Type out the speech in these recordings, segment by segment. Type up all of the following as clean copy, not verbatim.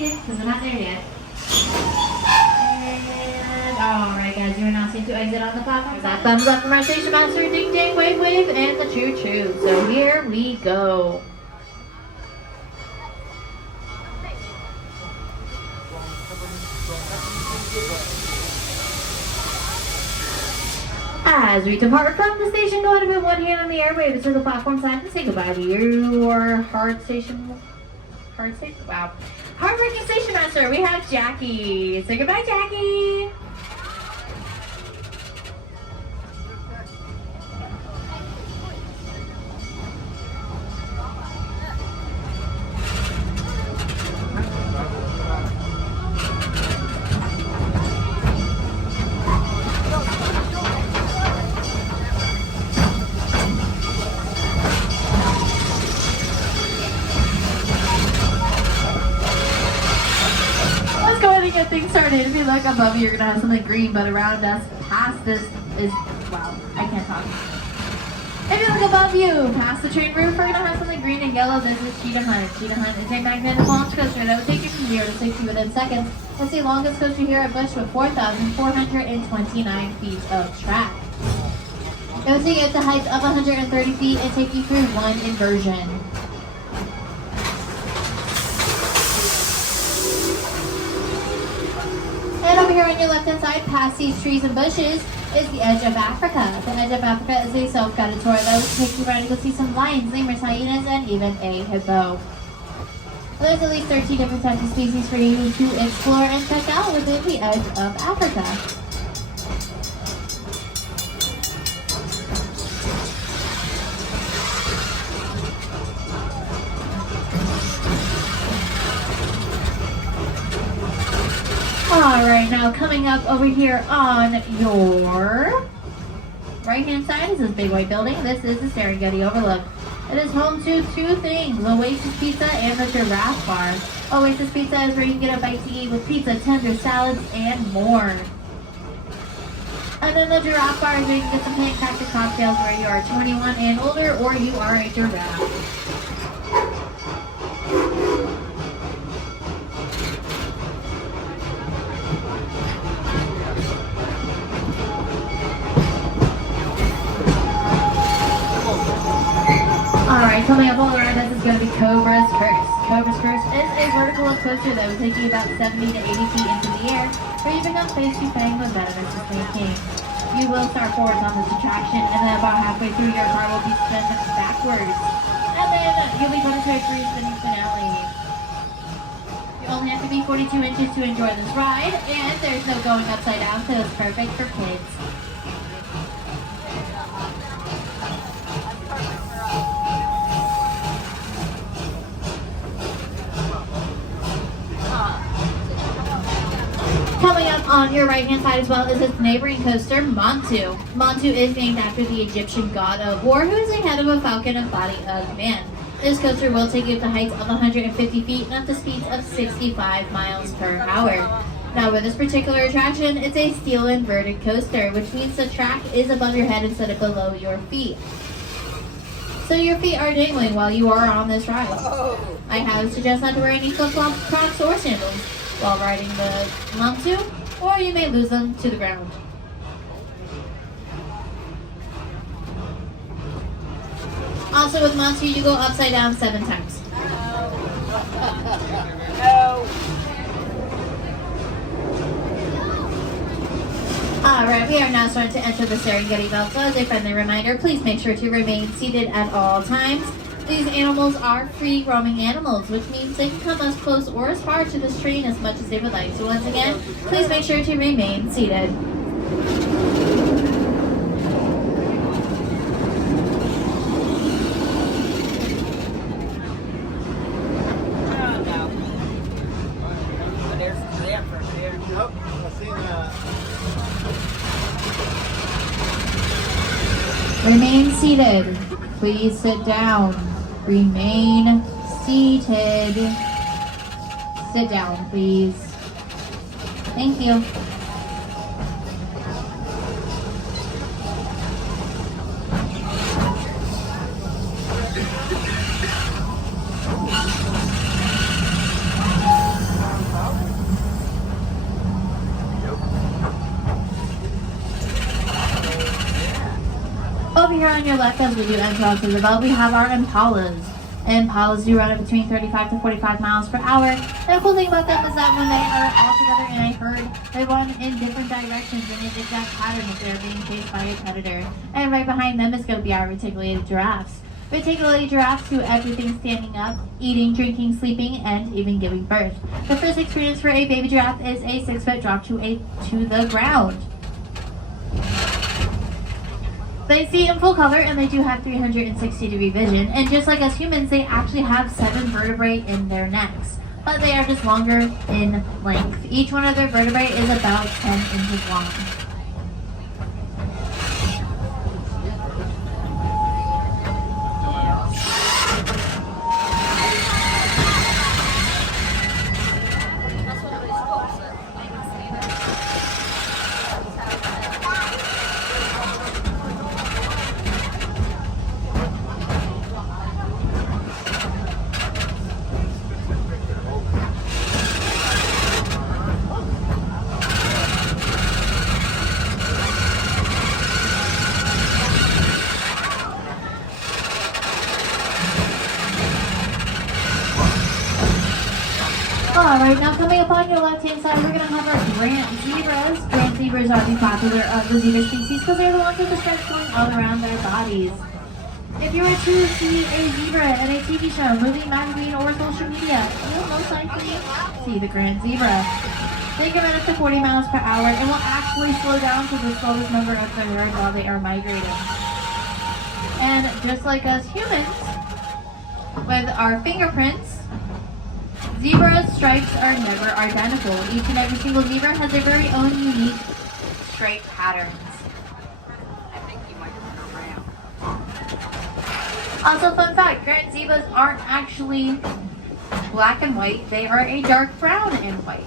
seated because we're not there yet. And alright guys, you're announcing to exit on the platform. That thumbs up from our station master, ding ding, wave wave, and the choo choo. So here we go. As we depart from the station, go ahead and put one hand on the airway to the platform sign and say goodbye to your hard station. Wow. Hardworking station master, we have Jackie. Say goodbye, Jackie. Get things started. If you look above you, you're gonna have something green, but around us, past this is, wow, I can't talk. If you look above you, past the train roof, we're gonna have something green and yellow. This is Cheetah Hunt. Cheetah Hunt is a magnetic launch coaster that will take you from 0 to 60 within seconds. It's the longest coaster here at Busch with 4,429 feet of track. It will take you up to heights of 130 feet and take you through one inversion. And over here on your left-hand side, past these trees and bushes, is the Edge of Africa. The Edge of Africa is a self-guided tour that will take you around to go see some lions, lemurs, hyenas, and even a hippo. There's at least 13 different types of species for you to explore and check out within the Edge of Africa. Alright, now coming up over here on your right-hand side is this big white building. This is the Serengeti Overlook. It is home to two things, Oasis Pizza and the Giraffe Bar. Oasis Pizza is where you can get a bite to eat with pizza, tender salads, and more. And then the Giraffe Bar is where you can get some handcrafted cocktails where you are 21 and older or you are a giraffe. Alright, coming up all around us is going to be Cobra's Curse. Cobra's Curse is a vertical coaster that will take you about 70 to 80 feet into the air, where you become face to face with venomous snake. You will start forwards on this attraction, and then about halfway through your car will be spun backwards. And then you'll be put into a free spinning finale. You only have to be 42 inches to enjoy this ride, and there's no going upside down, so it's perfect for kids. Coming up on your right-hand side as well is this neighboring coaster, Montu. Montu is named after the Egyptian god of war, who is the head of a falcon and body of man. This coaster will take you to heights of 150 feet and up to speeds of 65 miles per hour. Now with this particular attraction, it's a steel inverted coaster, which means the track is above your head instead of below your feet. So your feet are dangling while you are on this ride. I highly suggest not to wear any flip-flops, Crocs, or sandals while riding the Montu, or you may lose them to the ground. Also with Montu, you go upside down 7 times. No. Alright, we are now starting to enter the Serengeti Belt, so as a friendly reminder, please make sure to remain seated at all times. These animals are free-roaming animals, which means they can come as close or as far to this train as much as they would like. So once again, please make sure to remain seated. Remain seated. Please sit down. Remain seated. Sit down, please. Thank you. on your left as we do enter onto the belt, we have our impalas. Impalas do run at between 35 to 45 miles per hour. And the cool thing about them is that when they are all together in a herd, they run in different directions in a zigzag pattern if they're being chased by a predator. And right behind them is going to be our reticulated giraffes. Reticulated giraffes do everything standing up, eating, drinking, sleeping, and even giving birth. The first experience for a baby giraffe is a 6-foot drop to the ground. They see in full color and they do have 360-degree vision. And just like us humans, they actually have 7 vertebrae in their necks. But they are just longer in length. Each one of their vertebrae is about 10 inches long. Alright, now coming up on your left-hand side, we're going to have our Grant zebras. Grant zebras are the popular of the zebra species because they're the ones with the stripes going all around their bodies. If you were to see a zebra in a TV show, movie, magazine, or social media, you'll most likely see the Grant zebra. They can run up to 40 miles per hour and will actually slow down to the slowest number of their herd while they are migrating. And just like us humans, with our fingerprints, zebra stripes are never identical. Each and every single zebra has their very own unique stripe patterns. Also, fun fact, Grant zebras aren't actually black and white. They are a dark brown and white.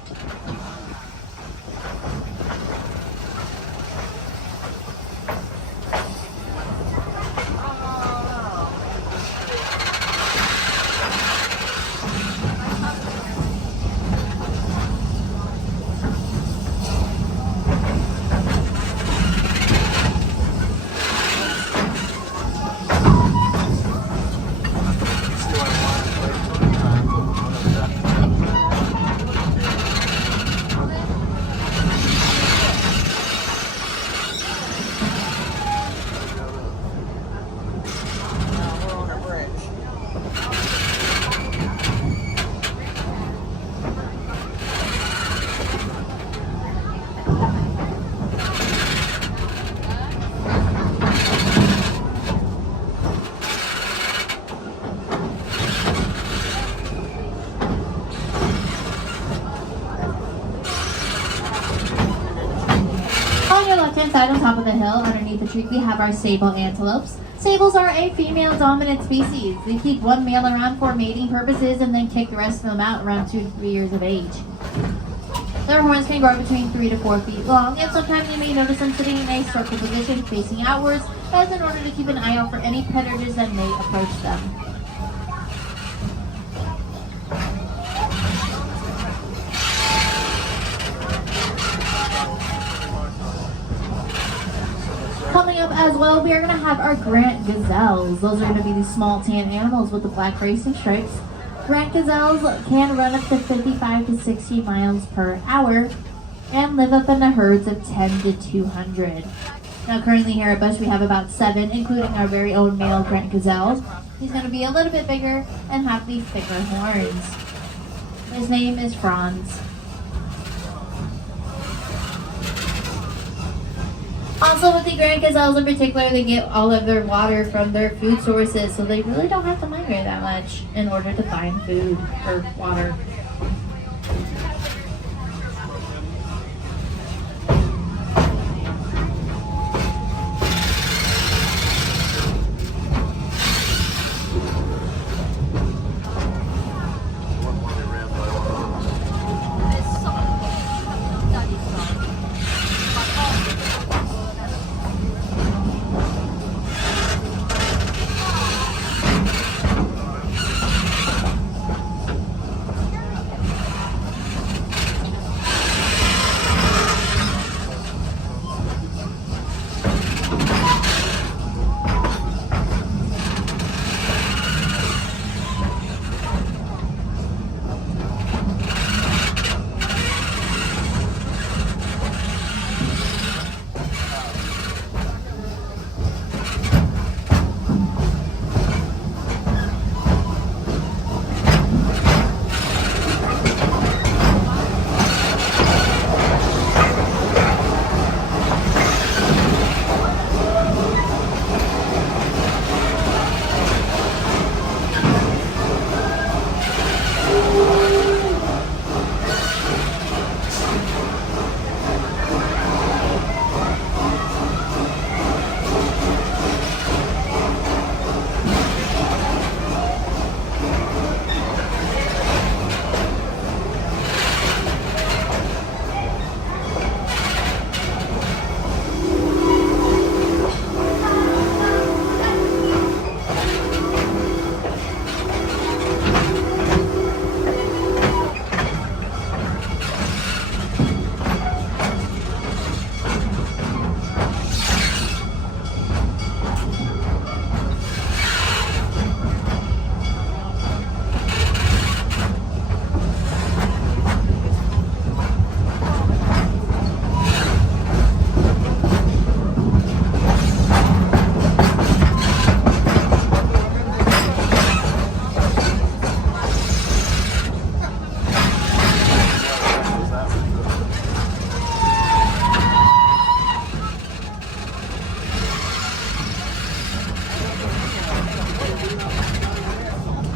Side on top of the hill, underneath the tree, we have our sable antelopes. Sables are a female dominant species. They keep one male around for mating purposes and then kick the rest of them out around 2 to 3 years of age. Their horns can grow between 3 to 4 feet long, and sometimes you may notice them sitting in a circle position facing outwards, as in order to keep an eye out for any predators that may approach them. Coming up as well, we are going to have our Grant gazelles. Those are going to be these small tan animals with the black racing stripes. Grant gazelles can run up to 55 to 60 miles per hour and live up in the herds of 10 to 200. Now currently here at Busch we have about 7, including our very own male Grant gazelle. He's going to be a little bit bigger and have these thicker horns. His name is Franz. Also, with the Grant gazelles in particular, they get all of their water from their food sources, so they really don't have to migrate that much in order to find food or water.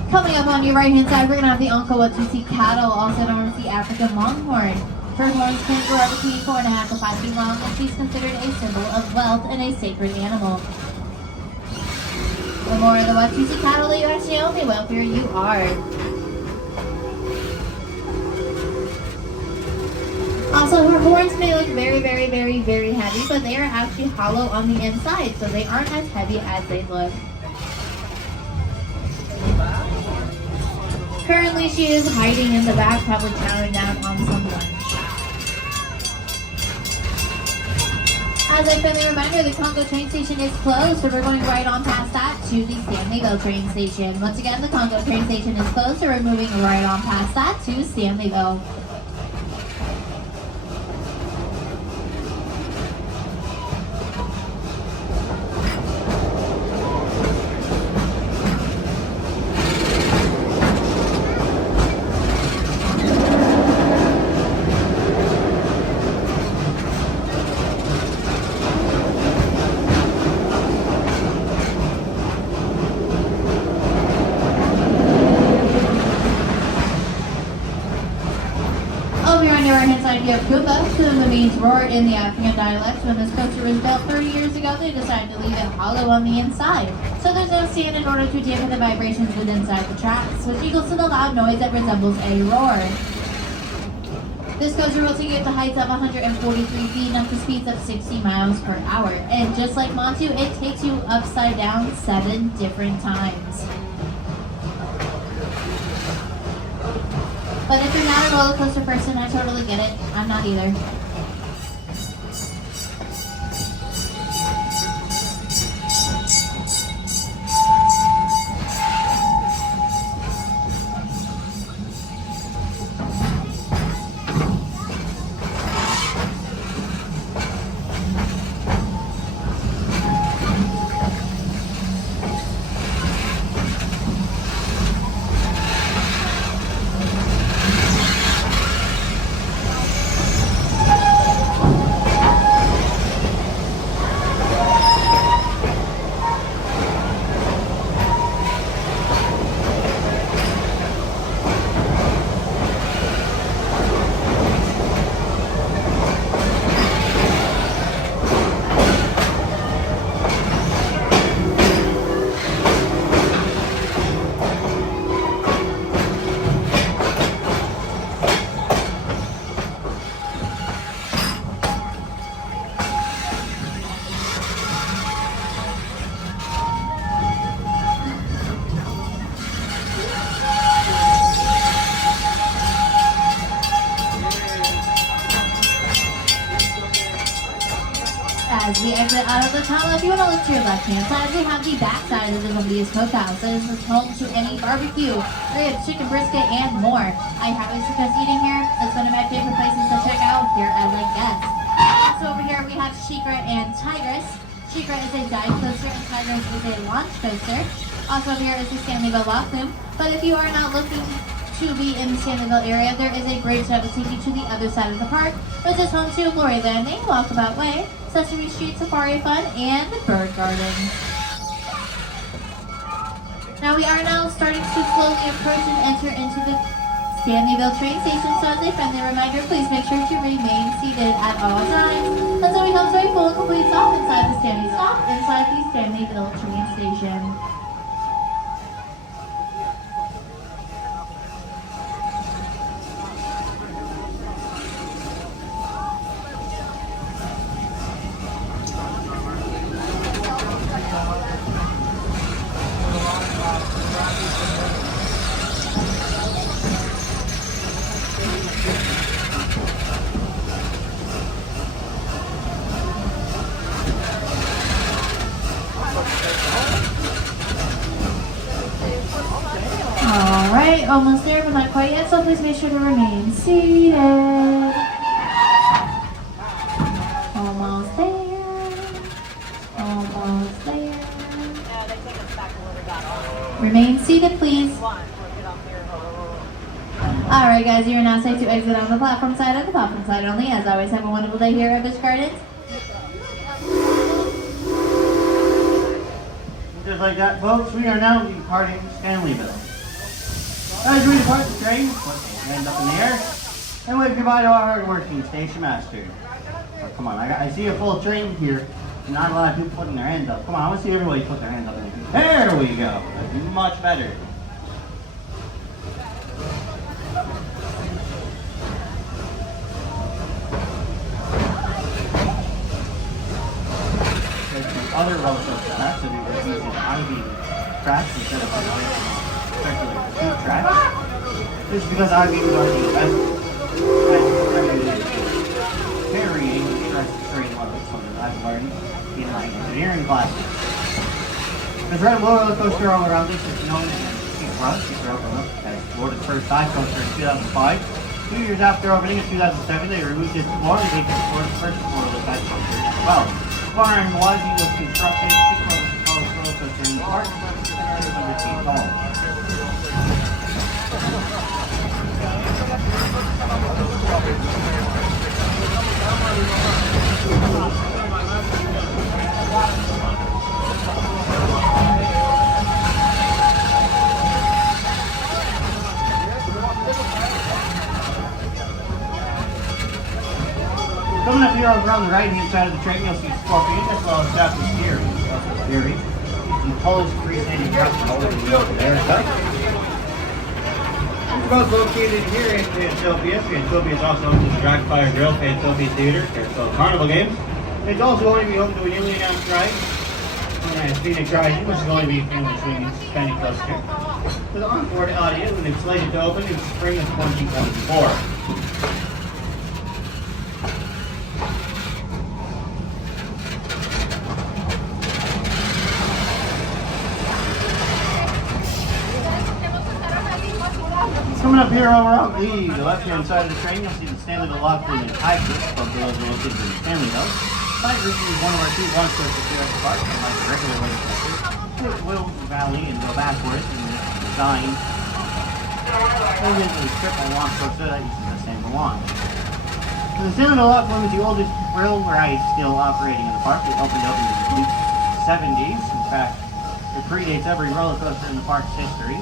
Coming up on your right hand side, we're going to have the Uncle Watusi cattle, also known as the African longhorn. Her horns can grow between 4.5 to 5 feet long, and she's considered a symbol of wealth and a sacred animal. The more of the Watusi cattle that you actually own, the wealthier you are. Also, her horns may look very, very, very, very heavy, but they are actually hollow on the inside, so they aren't as heavy as they look. Currently, she is hiding in the back, probably chowing down on some lunch. As a friendly reminder, the Congo train station is closed, so we're going right on past that to the Stanleyville train station. Once again, the Congo train station is closed, so we're moving right on past that to Stanleyville. You have Kumba. Kumba means roar in the African dialect. When this coaster was built 30 years ago, they decided to leave it hollow on the inside. So there's no stand in order to dampen the vibrations within inside the tracks, which equals to the loud noise that resembles a roar. This coaster will take you to heights of 143 feet and up to speeds of 60 miles per hour. And just like Montu, it takes you upside down 7 different times. But if you're not a roller coaster person, I totally get it. I'm not either. As we exit out of the tunnel, if you want to look to your left-hand side, we have the back side of the Zombies Cookhouse. That is home to any barbecue, ribs, chicken brisket, and more. I highly suggest eating here. It's one of my favorite places to check out here at Lake Guest. So over here we have Shikra and Tigress. Shikra is a dive coaster and Tigress is a launch coaster. Also over here is the Stanleyville Walk Loop. But if you are not looking to be in the Stanleyville area, there is a bridge that will take you to the other side of the park, which is home to Glory Landing, Walkabout Way, Sesame Street Safari Fun, and the Bird Garden. Now we are starting to slowly approach and enter into the Stanleyville train station, so as a friendly reminder, please make sure to remain seated at all times until we come to a full and complete stop inside the Stanleyville train station. Alright, almost there, but not quite yet, so please make sure to remain seated. Almost there. Almost there. Remain seated, please. Alright guys, you are now safe to exit on the platform side and the platform side only. As always, have a wonderful day here at Busch Gardens. Just like that, folks, we are now departing Stanleyville. As we depart the train, put your hand up in the air and wave goodbye to our hard-working station master. Oh, come on, I see a full train here. Not a lot of people putting their hands up. Come on, I want to see everybody put their hands up. There we go. That's much better. There's the other roller coaster tracks that we were using ivy tracks instead of circular tube tracks. This is because ivy was already the best at carrying straight levels, something that I've learned in my engineering classes. There's red roller coaster all around this is known as Sea Rush. It's opened as Florida's first side coaster in 2005. 2 years after opening in 2007, they removed its floor and gave it Florida's first Florida side coaster as well. The bar in Watusi was constructed to close the tallest roller coaster in the park, 600 feet tall. Coming up here over on the right-hand side of the train, you'll see Scorpion as well as Southeast Theory. He's the tallest freestanding giraffe in all of America. We're both located here in Pantopia. Pantopia is also home to the Dragfire Grill, Pantopia Theater, Carousel Carnival Games. It's also going to be home to a newly announced ride, known as Phoenix Rising, which is going to be family swinging Penny Coaster. For the onboard audience, when it's slated to open in spring of 2024. Coming up here over on the left-hand side of the train, you'll see the Stanleyville Lockwood and Hybrid, both of those are located in Stanleyville. Hybrid is one of our two launch coasters here at the park, like a regular roller coaster. It will valley and go backwards in its design. It is a triple launch coaster that uses the same launch. The Stanleyville Lockwood is the oldest thrill ride still operating in the park. It opened up in the late 70s. In fact, it predates every roller coaster in the park's history.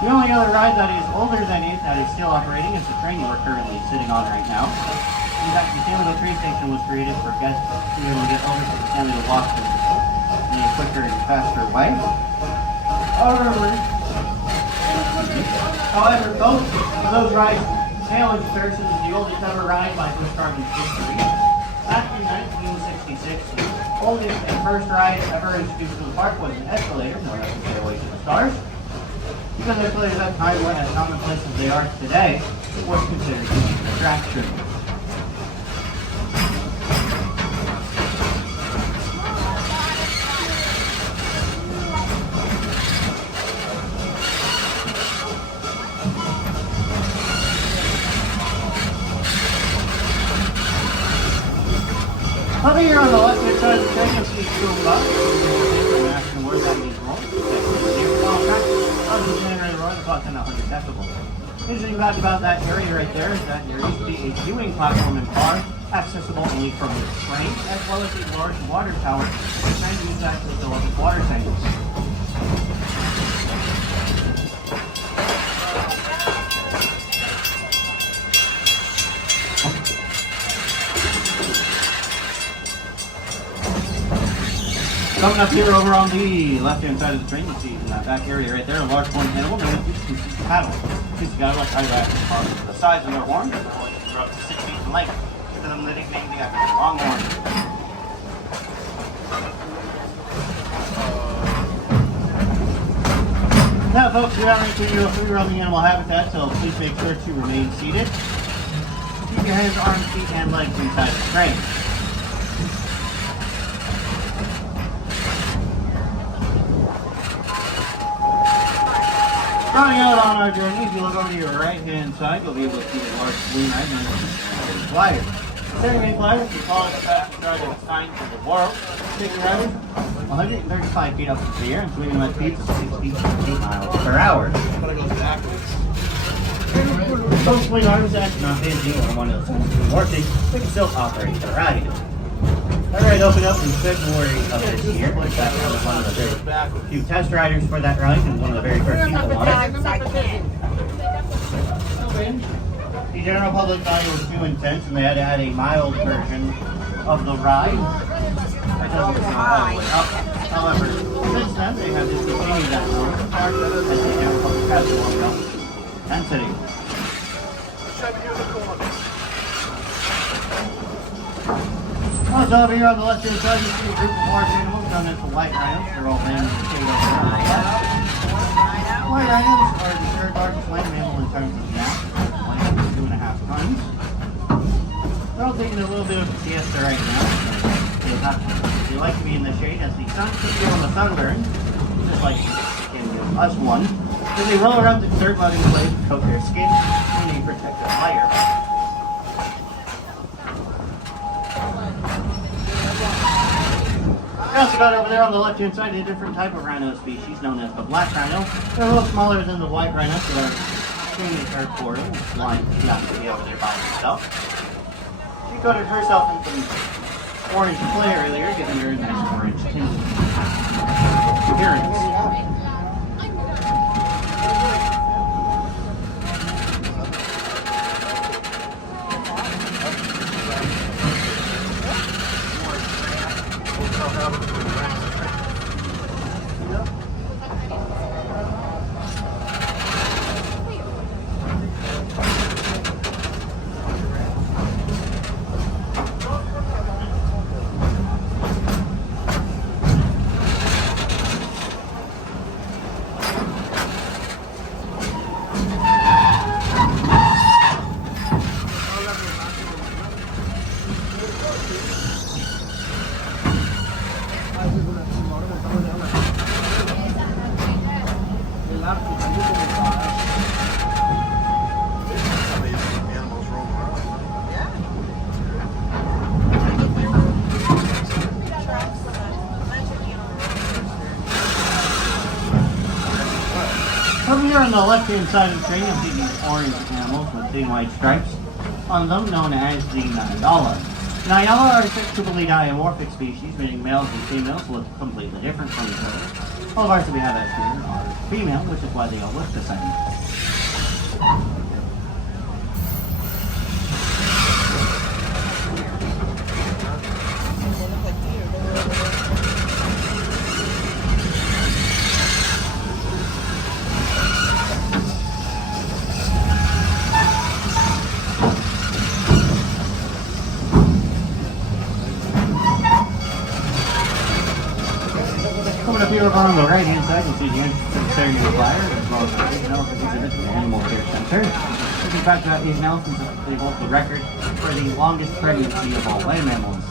The only other ride that is older than it that is still operating is the train we're currently sitting on right now. In fact, the Stanleyville train station was created for guests to be able to get over to the Stanleyville Lockwood in a quicker and faster way. However, both of those rides hail in comparison to the oldest ever ride by Busch Gardens history. Back in 1966, the oldest and first ride ever introduced to the park was an escalator, known as the Stairway to the Stars. Because escalators at that time weren't as commonplace as they are today, it was considered an attraction. Over here on the left-hand side of the train, you'll see school bus. National word that means roll. About 100 decibels. Interesting fact about that area right there is that there used to be a viewing platform and bar accessible only from the train, as well as a large water tower and used that to fill up with water tanks. Coming up here over on the left-hand side of the train, you see in that back area right there, a large horned animal known as the paddle. It's got like the size of their horn, they're up to 6 feet in length. Give them the nickname they got the longhorn. Now folks, we are entering your free roaming animal habitat, so please make sure to remain seated. Keep your hands, arms, feet, and legs inside the train. Starting out on our journey, if you look over to your right-hand side, you'll be able to see a large balloon ride known as the Serengeti Glider. The Serengeti Glider is the tallest fastest ride of its kind in the world, taking riders 135 feet up into the air and swinging at speeds of 68 miles per hour. Those swing arms that's not busy or one of those horses, they can still operate the ride. That ride opened up in February of this year. That's one of the very few test riders for that ride and one of the very first people on it. The general public thought it was too intense and they had to add a mild version of the ride. That doesn't seem all the way up. However, since then they have discontinued that mode as the general public has to warm up and sitting. Also, over here on the left hand side, you see a group of large animals known as the white rhinos. They're all named in the state over there on the left. White rhinos are the third largest land mammal in terms of mass, weighing 2.5 tons. They're all taking a little bit of a siesta right now. They like to be in the shade as the sun puts you on the sunburn, just like us one. Then they roll around the dirt, letting the blades coat their skin in a protective layer. We also got over there on the left-hand side a different type of rhino species known as the black rhino. They're a little smaller than the white rhinos that are extremely territorial, flying beyond over there by herself. She coated herself in some orange clay earlier, giving her a nice orange tint appearance. Over here on the left-hand side of the train, you'll see these orange animals with thin white stripes on them, known as the Nyala. Nyala are sexually dimorphic species, meaning males and females look completely different from each other. All of ours that we have out here are female, which is why they all look the same. Coming up here on the right hand side, you'll see the entrance to the Serengeti Plain, as well as the Asian elephant exhibit and animal care center. Looking back to that Asian elephants, they hold the record for the longest pregnancy of all land mammals.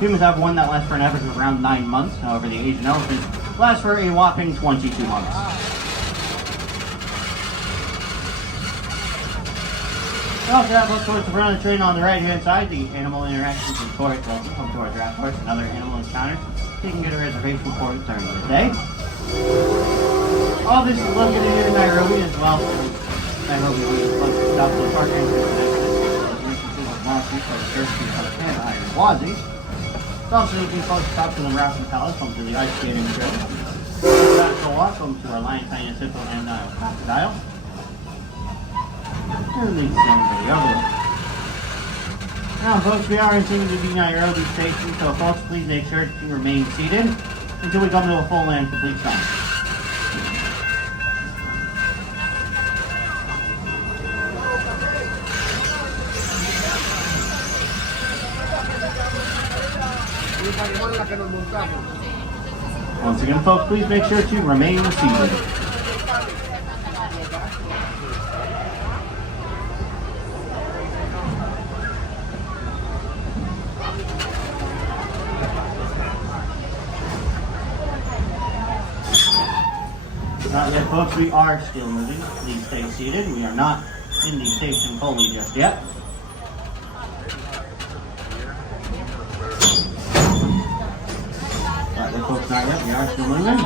Humans have one that lasts for an average of around 9 months. However, the Asian elephant lasts for a whopping 22 months. We also have up towards the front of the train on the right hand side, the animal interactions with tourists also come to our draft horse and other animal encounters. You can get a reservation for it during the day. All this is located in Nairobi as well. Nairobi is close to South Coast Park entrance and exit to Watusi for the first and Watusi. It's also looking close to top to the Rouse and Palace, home to the ice skating trail. That's a walk home to our lion, tiny, simple, and Nile crocodile. And lead the other. Now, folks, we are intending to be Nairobi Station, so folks, please make sure to remain seated until we come to a full and complete stop. Once again, folks, please make sure to remain seated. Not yet, folks. We are still moving. Please stay seated. We are not in the station fully just yet. Not yet, folks. Not yet. We are still moving.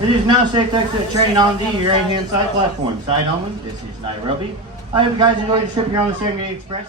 It is now safe to exit train on the right-hand side platform. Side only. This is Nairobi. I hope you guys enjoyed the trip here on the Serengeti Express.